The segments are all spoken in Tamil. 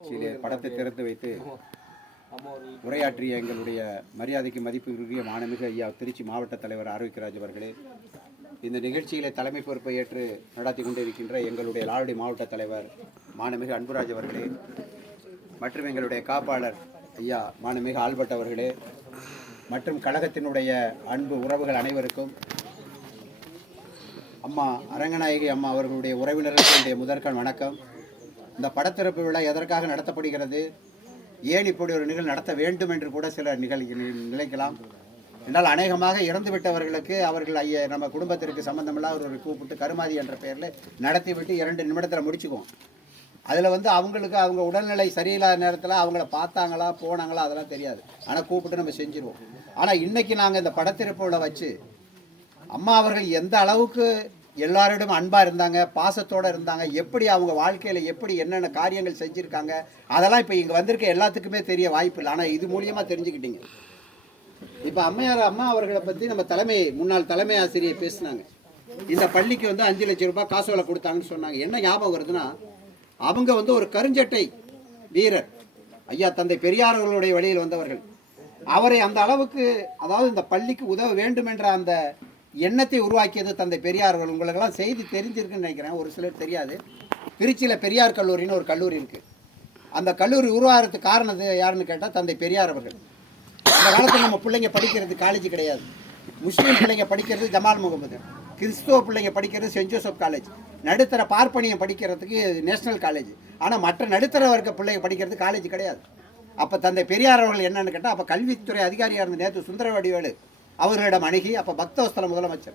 படத்தை திறந்து வைத்து உரையாற்றிய எங்களுடைய மரியாதைக்கு மதிப்புக்குரிய மாண்புமிகு ஐயா திருச்சி மாவட்ட தலைவர் ஆரோக்கியராஜ் அவர்களே, இந்த நிகழ்ச்சியிலே தலைமை பொறுப்பை ஏற்று நடத்தி கொண்டிருக்கின்ற எங்களுடைய லால்குடி மாவட்ட தலைவர் மாண்புமிகு அன்புராஜ் அவர்களே, மற்றும் எங்களுடைய காப்பாளர் ஐயா மாண்புமிகு ஆல்பர்ட் அவர்களே, மற்றும் கழகத்தினுடைய அன்பு உறவுகள் அனைவருக்கும் அம்மா அரங்கநாயகி அம்மா அவர்களுடைய உறவினர்களுடைய முதற்கண் வணக்கம். இந்த படத்திறப்பு விழா எதற்காக நடத்தப்படுகிறது, ஏன் இப்படி ஒரு நிகழ்வு நடத்த வேண்டும் என்று கூட சிலர் நினைக்கலாம். என்றால் அநேகமாக இறந்துவிட்டவர்களுக்கு அவர்கள் நம்ம குடும்பத்திற்கு சம்பந்தமில்லாத ஒரு கூப்பிட்டு கருமாதி என்ற பெயரில் நடத்திவிட்டு 2 நிமிடத்தில் முடிச்சுக்குவோம். அதில் அவங்களுக்கு அவங்க உடல்நிலை சரியில்லாத நேரத்தில் அவங்கள பார்த்தாங்களா போனாங்களா அதெல்லாம் தெரியாது, ஆனால் கூப்பிட்டு நம்ம செஞ்சுருவோம். ஆனால் இன்றைக்கி நாங்கள் இந்த படத்திறப்போட வச்சு அம்மா அவர்கள் எந்த அளவுக்கு எல்லாரோடும் அன்பாக இருந்தாங்க, பாசத்தோடு இருந்தாங்க, எப்படி அவங்க வாழ்க்கையில் எப்படி என்னென்ன காரியங்கள் செஞ்சுருக்காங்க, அதெல்லாம் இப்போ இங்கே வந்திருக்க எல்லாத்துக்குமே தெரிய வாய்ப்பு இல்லை. ஆனால் இது மூலியமாக தெரிஞ்சுக்கிட்டீங்க. இப்போ அம்மா அவர்களை பற்றி நம்ம முன்னாள் தலைமை ஆசிரியர் பேசினாங்க. இந்த பள்ளிக்கு 5 லட்சம் ரூபாய் காசோலை கொடுத்தாங்கன்னு சொன்னாங்க. என்ன ஞாபகம் வருதுன்னா, அவங்க ஒரு கருஞ்சட்டை வீரர் ஐயா தந்தை பெரியார் அவர்களுடைய வழியில் வந்தவர்கள். அவரை அந்த அளவுக்கு, அதாவது இந்த பள்ளிக்கு உதவ வேண்டும் என்ற அந்த எண்ணத்தை உருவாக்கியது தந்தை பெரியார் அவர்கள். உங்களுக்கெல்லாம் செய்தி தெரிஞ்சிருக்குன்னு நினைக்கிறேன், ஒரு சிலர் தெரியாது. திருச்சியில் பெரியார் கல்லூரின்னு ஒரு கல்லூரி இருக்குது. அந்த கல்லூரி உருவாகிறதுக்கு காரணம் யாருன்னு கேட்டால் தந்தை பெரியார் அவர்கள். அந்த காலத்தில் நம்ம பிள்ளைங்க படிக்கிறது காலேஜ் கிடையாது. முஸ்லீம் பிள்ளைங்க படிக்கிறது ஜமால் முகமது, கிறிஸ்துவ பிள்ளைங்க படிக்கிறது சென்ட் ஜோசப் காலேஜ், நடுத்தர பார்ப்பனியம் படிக்கிறதுக்கு நேஷனல் காலேஜ். ஆனால் மற்ற நடுத்தர வர்க்க பிள்ளைங்க படிக்கிறது காலேஜ் கிடையாது. அப்போ தந்தை பெரியார் அவர்கள் என்னன்னு கேட்டால், அப்போ கல்வித்துறை அதிகாரியாக இருந்த நேற்று சுந்தரவடிவேலு அவர்களிடம் அணுகி, அப்போ பக்தவஸ்தல முதலமைச்சர்,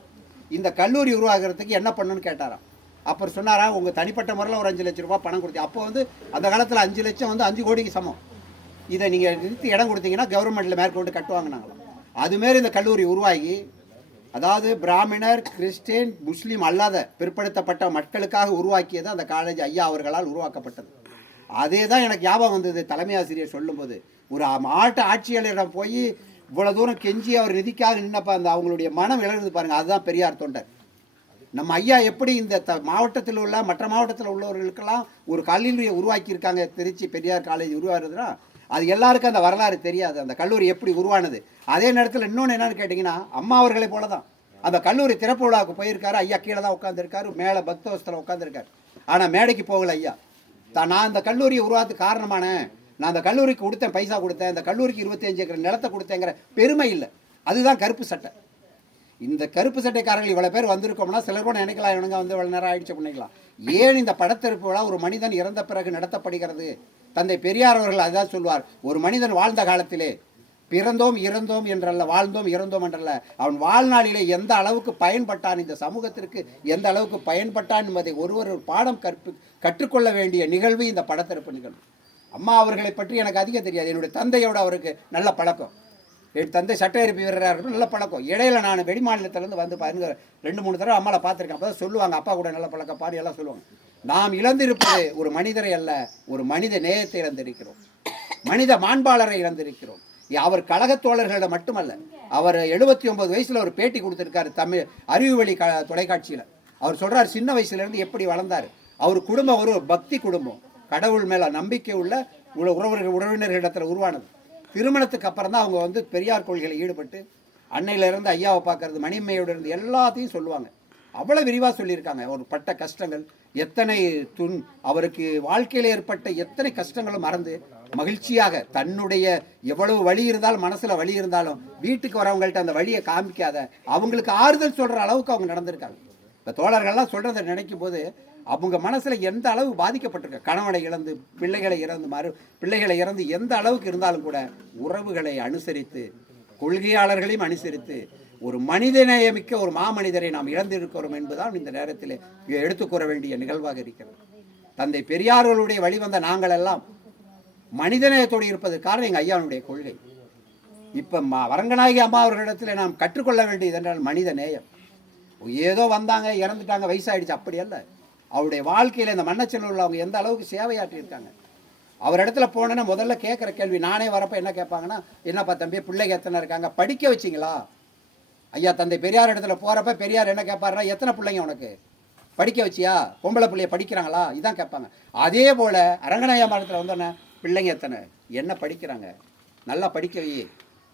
இந்த கல்லூரி உருவாகிறதுக்கு என்ன பண்ணணும்னு கேட்டாராம். அப்புறம் சொன்னாராம், உங்கள் தனிப்பட்ட முறையில் ஒரு 5 லட்சம் ரூபாய் பணம் கொடுத்தீங்க. அப்போ அந்த காலத்தில் 5 லட்சம் 5 கோடிக்கு சமம். இதை நீங்கள் நிறுத்தி இடம் கொடுத்தீங்கன்னா கவர்மெண்ட்டில் மேற்கொண்டு கட்டுவாங்கனாங்களாம். அதுமாரி இந்த கல்லூரி உருவாகி, அதாவது பிராமணர், கிறிஸ்டின், முஸ்லீம் அல்லாத பிற்படுத்தப்பட்ட மக்களுக்காக உருவாக்கியது அந்த காலேஜ் ஐயா அவர்களால் உருவாக்கப்பட்டது. அதே தான் எனக்கு ஞாபகம் வந்தது தலைமை ஆசிரியர் சொல்லும்போது. ஒரு மாவட்ட ஆட்சியாளரிடம் போய் இவ்வளோ தூரம் கெஞ்சி அவர் நிதிக்காக நின்னப்ப அந்த அவங்களுடைய மனம் இழகுது பாருங்கள். அதுதான் பெரியார் தொண்டர். நம்ம ஐயா எப்படி இந்த மாவட்டத்தில் உள்ள மற்ற மாவட்டத்தில் உள்ளவர்களுக்கெல்லாம் ஒரு கல்லூரியை உருவாக்கியிருக்காங்க. திருச்சி பெரியார் காலேஜ் உருவாகிறதுனா அது எல்லாருக்கும் அந்த வரலாறு தெரியாது, அந்த கல்லூரி எப்படி உருவானது. அதே நேரத்தில் இன்னொன்று என்னென்னு கேட்டிங்கன்னா, அம்மா அவர்களை போல தான் அந்த கல்லூரி திறப்பு விழாவுக்கு போயிருக்காரு. ஐயா கீழே தான் உட்காந்துருக்காரு, மேலே பக்தவஸ்தில் உட்காந்துருக்காரு. ஆனால் மேடைக்கு போகலை ஐயா. நான் அந்த கல்லூரியை உருவாக்கு காரணமான, நான் அந்த கல்லூரிக்கு கொடுத்தேன், பைசா கொடுத்தேன், இந்த கல்லூரிக்கு 25 ஏக்கர் நிலத்தை கொடுத்தேங்கிற பெருமை இல்லை. அதுதான் கருப்பு சட்டை. இந்த கருப்பு சட்டைக்காரர்கள் இவ்வளோ பேர் வந்திருக்கோம்னா சிலர் கூட நினைக்கலாம், இவனுங்க இவ்வளோ நேரம் ஆயிடுச்சு பண்ணிக்கலாம். ஏன் இந்த படத்திறப்பு விழா ஒரு மனிதன் இறந்த பிறகு நடத்தப்படுகிறது? தந்தை பெரியார் அவர்கள் அதுதான் சொல்வார், ஒரு மனிதன் வாழ்ந்த காலத்திலே பிறந்தோம் இறந்தோம் என்றல்ல, வாழ்ந்தோம் இறந்தோம் என்றல்ல, அவன் வாழ்நாளிலே எந்த அளவுக்கு பயன்பட்டான், இந்த சமூகத்திற்கு எந்த அளவுக்கு பயன்பட்டான் என்பதை ஒரு பாடம் கற்றுக்கொள்ள வேண்டிய நிகழ்வு இந்த படத்திறப்பு நிகழ்வு. அம்மா அவர்களை பற்றி எனக்கு அதிகம் தெரியாது. என்னுடைய தந்தையோடு அவருக்கு நல்ல பழக்கம். என் தந்தை சட்டயரிப்பு வீரராக இருக்கட்டும், நல்ல பழக்கம். இடையில நான் வெளி மாநிலத்திலேருந்து 2-3 தடவை அம்மாவை பார்த்துருக்கேன். அப்போ தான் சொல்லுவாங்க, அப்பா கூட நல்ல பழக்கம் பாடி எல்லாம் சொல்லுவாங்க. நாம் இழந்திருப்பது ஒரு மனிதரை அல்ல, ஒரு மனித நேயத்தை இழந்திருக்கிறோம், மனித மாண்பாளரை இழந்திருக்கிறோம். அவர் கழகத் தோழர்களிடம் மட்டுமல்ல, அவர் 79 வயசில் ஒரு பேட்டி கொடுத்துருக்காரு தமிழ் அறிவுவழி தொலைக்காட்சியில். அவர் சொல்கிறார், சின்ன வயசுலேருந்து எப்படி வளர்ந்தார். அவர் குடும்பம் ஒரு பக்தி குடும்பம், கடவுள் மேலே நம்பிக்கை உள்ள உறவினர்களிடத்தில் உருவானது. திருமணத்துக்கு அப்புறம் தான் அவங்க பெரியார் கொள்கையில் ஈடுபட்டு அன்னையிலேருந்து ஐயாவை பார்க்கறது, மணிமையோடு இருந்து எல்லாத்தையும் சொல்லுவாங்க. அவ்வளோ விரிவாக சொல்லியிருக்காங்க. அவர் பட்ட கஷ்டங்கள் எத்தனை, அவருக்கு வாழ்க்கையில் ஏற்பட்ட எத்தனை கஷ்டங்களும் மறந்து மகிழ்ச்சியாக தன்னுடைய எவ்வளவு வழி இருந்தாலும், மனசில் வழி இருந்தாலும் வீட்டுக்கு வரவங்கள்ட்ட அந்த வழியை காமிக்காத அவங்களுக்கு ஆறுதல் சொல்கிற அளவுக்கு அவங்க நடந்திருக்காங்க. இப்போ தோழர்கள்லாம் சொல்கிறத நினைக்கும் போது அவங்க மனசில் எந்த அளவு பாதிக்கப்பட்டிருக்க, கணவனை இழந்து பிள்ளைகளை இறந்து எந்த அளவுக்கு இருந்தாலும் கூட உறவுகளை அனுசரித்து, கொள்கையாளர்களையும் அனுசரித்து, ஒரு மனிதநேயமிக்க ஒரு மாமனிதரை நாம் இழந்திருக்கிறோம் என்பதுதான் இந்த நேரத்தில் எடுத்துக்கூற வேண்டிய நிகழ்வாக இருக்கிறது. தந்தை பெரியார்களுடைய வழிவந்த நாங்கள் எல்லாம் மனிதநேயத்தோடு இருப்பதற்கு காரணம் எங்கள் ஐயாவுடைய கொள்கை. இப்போ அரங்கநாயகி அம்மா அவர்களிடத்தில் நாம் கற்றுக்கொள்ள வேண்டியது என்றால் மனித நேயம். ஏதோ வந்தாங்க இறந்துட்டாங்க வயசாகிடுச்சு, அப்படி அல்ல. அவருடைய வாழ்க்கையில் இந்த மன்னச்சனில் உள்ளவங்க எந்த அளவுக்கு சேவையாற்றியிருக்காங்க. அவர் இடத்துல போனேன்னா முதல்ல கேட்குற கேள்வி, நானே வரப்போ என்ன கேட்பாங்கன்னா, என்னப்பா தம்பி பிள்ளைங்க எத்தனை இருக்காங்க, படிக்க வச்சிங்களா? ஐயா தந்தை பெரியார் இடத்துல போகிறப்ப பெரியார் என்ன கேட்பாருன்னா, எத்தனை பிள்ளைங்க உனக்கு? படிக்க வச்சியா, பொம்பளை பிள்ளைய படிக்கிறாங்களா, இதான் கேட்பாங்க. அதே போல் அரங்கநாய மரத்தில் வந்தோன்னே பிள்ளைங்க எத்தனை என்ன படிக்கிறாங்க, நல்லா படிக்க வை,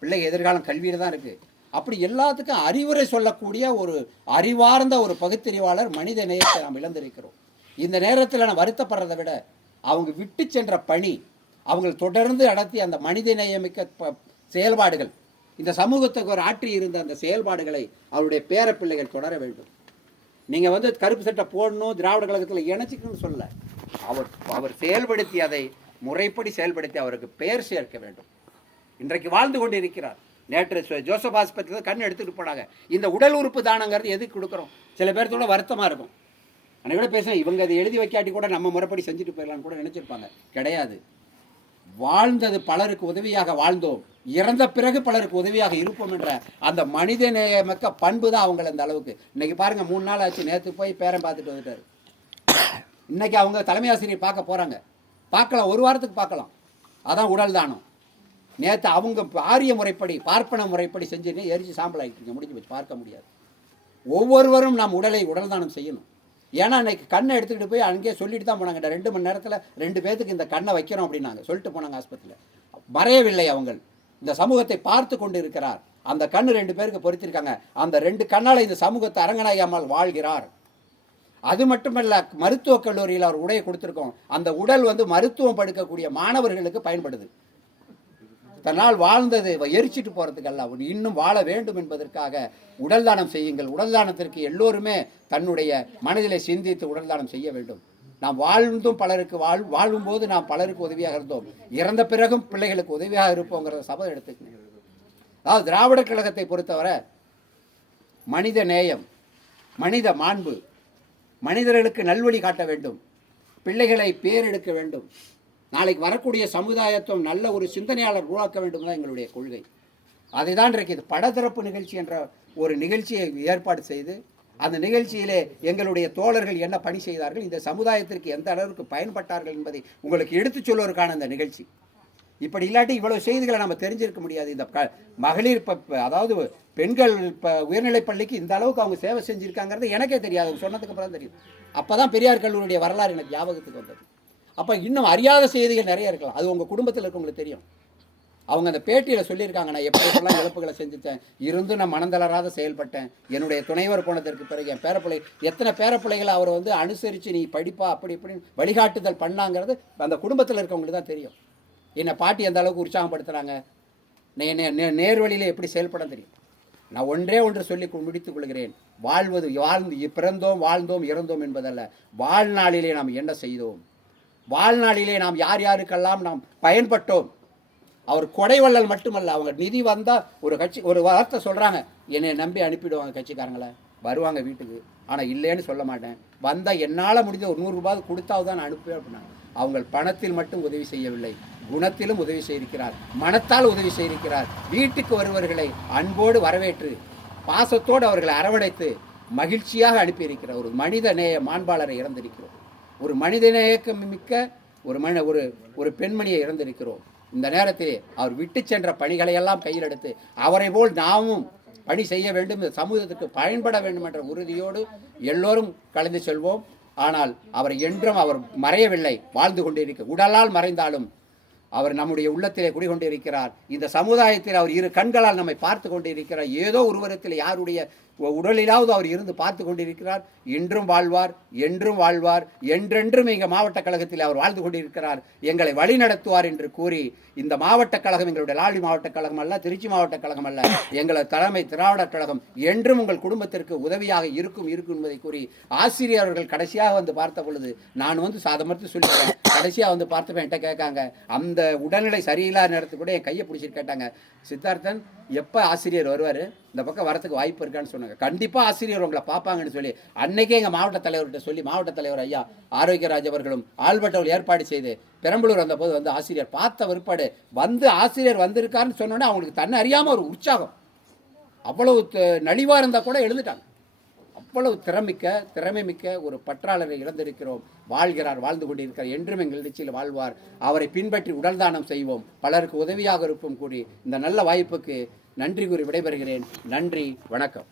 பிள்ளைங்க எதிர்காலம் கல்வியில் தான் இருக்குது. அப்படி எல்லாத்துக்கும் அறிவுரை சொல்லக்கூடிய ஒரு அறிவார்ந்த ஒரு பகுத்தறிவாளர் மனித நேயத்தை நாம் இழந்திருக்கிறோம். இந்த நேரத்தில் நான் வருத்தப்படுறதை விட அவங்க விட்டு சென்ற பணி, அவங்க தொடர்ந்து நடத்தி அந்த மனித நேயமிக்க செயல்பாடுகள், இந்த சமூகத்துக்கு ஒரு ஆற்றி இருந்த அந்த செயல்பாடுகளை அவருடைய பேர பிள்ளைகள் தொடர வேண்டும். நீங்கள் கருப்பு சட்டை போடணும், திராவிட கழகத்தில் இணைச்சிக்கணும்னு சொல்லலை. அவர் செயல்படுத்தி அதை முறைப்படி செயல்படுத்தி அவருக்கு பெயர் சேர்க்க வேண்டும். இன்றைக்கு வாழ்ந்து கொண்டு இருக்கிறார். நேற்று ஜோசப் ஆஸ்பத்திரியில் கண் எடுத்துகிட்டு போனாங்க. இந்த உடல் உறுப்பு தானங்கிறது எதுக்கு கொடுக்குறோம்? சில பேர்த்தோட வருத்தமாக இருக்கும். அன்றைக்கு கூட பேசுகிறேன், இவங்க அதை எழுதி வைக்காட்டி கூட நம்ம முறைப்படி செஞ்சுட்டு போயிடலான்னு கூட நினச்சிருப்பாங்க. கிடையாது. வாழ்ந்தது பலருக்கு உதவியாக வாழ்ந்தோம், இறந்த பிறகு பலருக்கு உதவியாக இருப்போம் என்ற அந்த மனித நேயமிக்க பண்பு தான் அவங்கள அந்த அளவுக்கு. இன்னைக்கு பாருங்க, 3 நாள் ஆச்சு, நேற்று போய் பேரன் பார்த்துட்டு வந்துட்டாரு. இன்னைக்கு அவங்க தலைமை ஆசிரியர் பார்க்க போறாங்க. பார்க்கலாம், 1 வாரத்துக்கு பார்க்கலாம். அதான் உடல் தானம். நேற்று அவங்க ஆரிய முறைப்படி பார்ப்பன முறைப்படி செஞ்சுன்னு எரிச்சு சாம்பல் ஆகிட்டு முடிஞ்சு போச்சு, பார்க்க முடியாது. ஒவ்வொருவரும் நாம் உடல் தானம் செய்யணும். ஏன்னா இன்னைக்கு கண்ணை எடுத்துக்கிட்டு போய் அங்கேயே சொல்லிட்டு தான் போனாங்க. 2 மணி நேரத்தில் 2 பேத்துக்கு இந்த கண்ணை வைக்கிறோம் அப்படின்னாங்க, சொல்லிட்டு போனாங்க ஆஸ்பத்திரியில். மறையவில்லை, அவங்க இந்த சமூகத்தை பார்த்து கொண்டு இருக்கிறார். அந்த கண்ணு 2 பேருக்கு பொறுத்திருக்காங்க. அந்த 2 கண்ணால் இந்த சமூகத்தை அரங்கநாயகி அம்மாள் வாழ்கிறார். அது மட்டுமல்ல, மருத்துவக் கல்லூரியில் அவர் உடையை கொடுத்துருக்கோம். அந்த உடல் மருத்துவம் படிக்கக்கூடிய மாணவர்களுக்கு பயன்படுது. தன்னால் வாழ்ந்தது எரிச்சிட்டு போகிறதுக்கல்ல, அவர் இன்னும் வாழ வேண்டும் என்பதற்காக உடல் தானம் செய்யுங்கள். உடல் தானத்திற்கு எல்லோருமே தன்னுடைய மனதிலே சிந்தித்து உடல் தானம் செய்ய வேண்டும். நாம் வாழ்ந்தும் பலருக்கு வாழும்போது நாம் பலருக்கு உதவியாக இருந்தோம், இறந்த பிறகும் பிள்ளைகளுக்கு உதவியாக இருப்போங்கிறத சபதம் எடுத்துக்கணும். அதாவது திராவிட கழகத்தை பொறுத்தவரை மனித நேயம், மனித மாண்பு, மனிதர்களுக்கு நல்வழி காட்ட வேண்டும், பிள்ளைகளை பேரெடுக்க வேண்டும், நாளைக்கு வரக்கூடிய சமுதாயத்துவம் நல்ல ஒரு சிந்தனையாளர் உருவாக்க வேண்டும் தான் எங்களுடைய கொள்கை. அதை தான் இன்றைக்கு இது படத்திறப்பு நிகழ்ச்சி என்ற ஒரு நிகழ்ச்சியை ஏற்பாடு செய்து, அந்த நிகழ்ச்சியிலே எங்களுடைய தோழர்கள் என்ன பணி செய்தார்கள், இந்த சமுதாயத்திற்கு எந்த அளவுக்கு பயன்பட்டார்கள் என்பதை உங்களுக்கு எடுத்துச் சொல்வதற்கான இந்த நிகழ்ச்சி. இப்படி இல்லாட்டி இவ்வளவு செய்திகளை நம்ம தெரிஞ்சிருக்க முடியாது. இந்த மகளிர் அதாவது பெண்கள் உயர்நிலைப் பள்ளிக்கு இந்த அளவுக்கு அவங்க சேவை செஞ்சுருக்காங்கிறது எனக்கே தெரியாது, சொன்னதுக்கு அப்புறம் தெரியும். அப்போ தான் பெரியார் கல்லூரியுடைய வரலாறு எனக்கு ஞாபகத்துக்கு வந்தது. அப்போ இன்னும் அறியாத செய்திகள் நிறைய இருக்கலாம். அது உங்கள் குடும்பத்தில் இருக்கவங்களுக்கு தெரியும். அவங்க அந்த பேட்டியில் சொல்லியிருக்காங்க, நான் எப்படிலாம் இழப்புகளை செஞ்சுட்டேன், இருந்தும் நான் மனந்தளராத செயல்பட்டேன். என்னுடைய துணைவர் போனதற்கு பிறகு என் பேரப்பிள்ளை எத்தனை பேரப்பிள்ளைகளை அவர் அனுசரித்து நீ படிப்பா அப்படி இப்படின்னு வழிகாட்டுதல் பண்ணாங்கிறது அந்த குடும்பத்தில் இருக்கவங்களுக்கு தான் தெரியும். என்னை பாட்டி எந்த அளவுக்கு உற்சாகப்படுத்துகிறாங்க, நேர்வழியில் எப்படி செயல்பட தெரியும். நான் ஒன்று சொல்லி முடித்துக் கொள்கிறேன். பிறந்தோம், வாழ்ந்தோம், இறந்தோம் என்பதல்ல, வாழ்நாளிலே நாம் என்ன செய்தோம், வாழ்நாளிலே நாம் யார் யாருக்கெல்லாம் நாம் பயன்பட்டோம். அவர் கொடைவள்ளல் மட்டுமல்ல, அவங்க நிதி வந்தால் ஒரு வார்த்தை சொல்கிறாங்க, என்னை நம்பி அனுப்பிடுவாங்க கட்சிக்காரங்களை, வருவாங்க வீட்டுக்கு, ஆனால் இல்லைன்னு சொல்ல மாட்டேன், வந்தால் என்னால் முடிஞ்ச ஒரு 100 ரூபாய் கொடுத்தாவது தான் அனுப்புவேன் அப்படின்னாங்க. அவங்க பணத்தில் மட்டும் உதவி செய்யவில்லை, குணத்திலும் உதவி செய்திருக்கிறார், மனத்தால் உதவி செய்திருக்கிறார். வீட்டுக்கு வருவர்களை அன்போடு வரவேற்று பாசத்தோடு அவர்களை அரவணைத்து மகிழ்ச்சியாக அனுப்பியிருக்கிறார். ஒரு மனித நேய மாண்பாளரை இறந்திருக்கிறோம். ஒரு மனிதநேயக்கம் மிக்க ஒரு பெண்மணியை இறந்திருக்கிறோம். இந்த நேரத்தில் அவர் விட்டு சென்ற பணிகளையெல்லாம் கையில் எடுத்து அவரை போல் நாமும் பணி செய்ய வேண்டும், இந்த சமூகத்துக்கு பயன்பட வேண்டும் என்ற உறுதியோடு எல்லோரும் கலந்து செல்வோம். ஆனால் அவர் என்றும் அவர் மறையவில்லை, வாழ்ந்து கொண்டிருக்க, உடலால் மறைந்தாலும் அவர் நம்முடைய உள்ளத்திலே குடிகொண்டிருக்கிறார். இந்த சமுதாயத்தில் அவர் 2 கண்களால் நம்மை பார்த்து கொண்டிருக்கிறார். ஏதோ ஒருவரத்தில் யாருடைய உடலிலாவது அவர் இருந்து பார்த்து கொண்டிருக்கிறார். இன்றும் வாழ்வார், என்றும் வாழ்வார், என்றென்றும் எங்கள் மாவட்ட கழகத்தில் அவர் வாழ்ந்து கொண்டிருக்கிறார். எங்களை வழி நடத்துவார் என்று கூறி, இந்த மாவட்ட கழகம் எங்களுடைய லாலி மாவட்ட கழகம் அல்ல, திருச்சி மாவட்ட கழகம் அல்ல, எங்களது தலைமை திராவிட கழகம் என்றும் உங்கள் குடும்பத்திற்கு உதவியாக இருக்கும் என்பதை கூறி, ஆசிரியர் அவர்கள் கடைசியாக பார்த்த பொழுது நான் சாதமர்த்து சொல்லிட்டேன். கடைசியாக பார்த்தப்ப என்கிட்ட கேட்காங்க, அந்த உடல்நிலை சரியில்லாத நேரத்துக்கு கூட என் கையை பிடிச்சிட்டு கேட்டாங்க, சித்தார்த்தன் எப்போ ஆசிரியர் வருவார், இந்த பக்கம் வரத்துக்கு வாய்ப்பு இருக்கான்னு சொன்னாங்க. கண்டிப்பாக ஆசிரியர் உங்களை பார்ப்பாங்கன்னு சொல்லி அன்னைக்கே எங்கள் மாவட்ட தலைவர்கிட்ட சொல்லி, மாவட்ட தலைவர் ஐயா ஆரோக்கியராஜ் அவர்களும் ஆல்பர்ட் அவர்கள் ஏற்பாடு செய்து பெரம்பலூர் வந்தபோது ஆசிரியர் பார்த்த விற்பாடு ஆசிரியர் வந்திருக்காருன்னு சொன்னோன்னே அவங்களுக்கு தன்னை அறியாமல் ஒரு உற்சாகம். அவ்வளவு நலிவாக இருந்தால் கூட எழுந்துட்டாங்க. அவ்வளவு திறமை மிக்க ஒரு பற்றாளரை இழந்திருக்கிறோம். வாழ்கிறார், வாழ்ந்து கொண்டிருக்கிறார், என்றும் எங்கள் நிகழ்ச்சியில் வாழ்வார். அவரை பின்பற்றி உடல் தானம் செய்வோம், பலருக்கு உதவியாக இருப்போம் கூறி இந்த நல்ல வாய்ப்புக்கு நன்றி கூறி விடைபெறுகிறேன். நன்றி, வணக்கம்.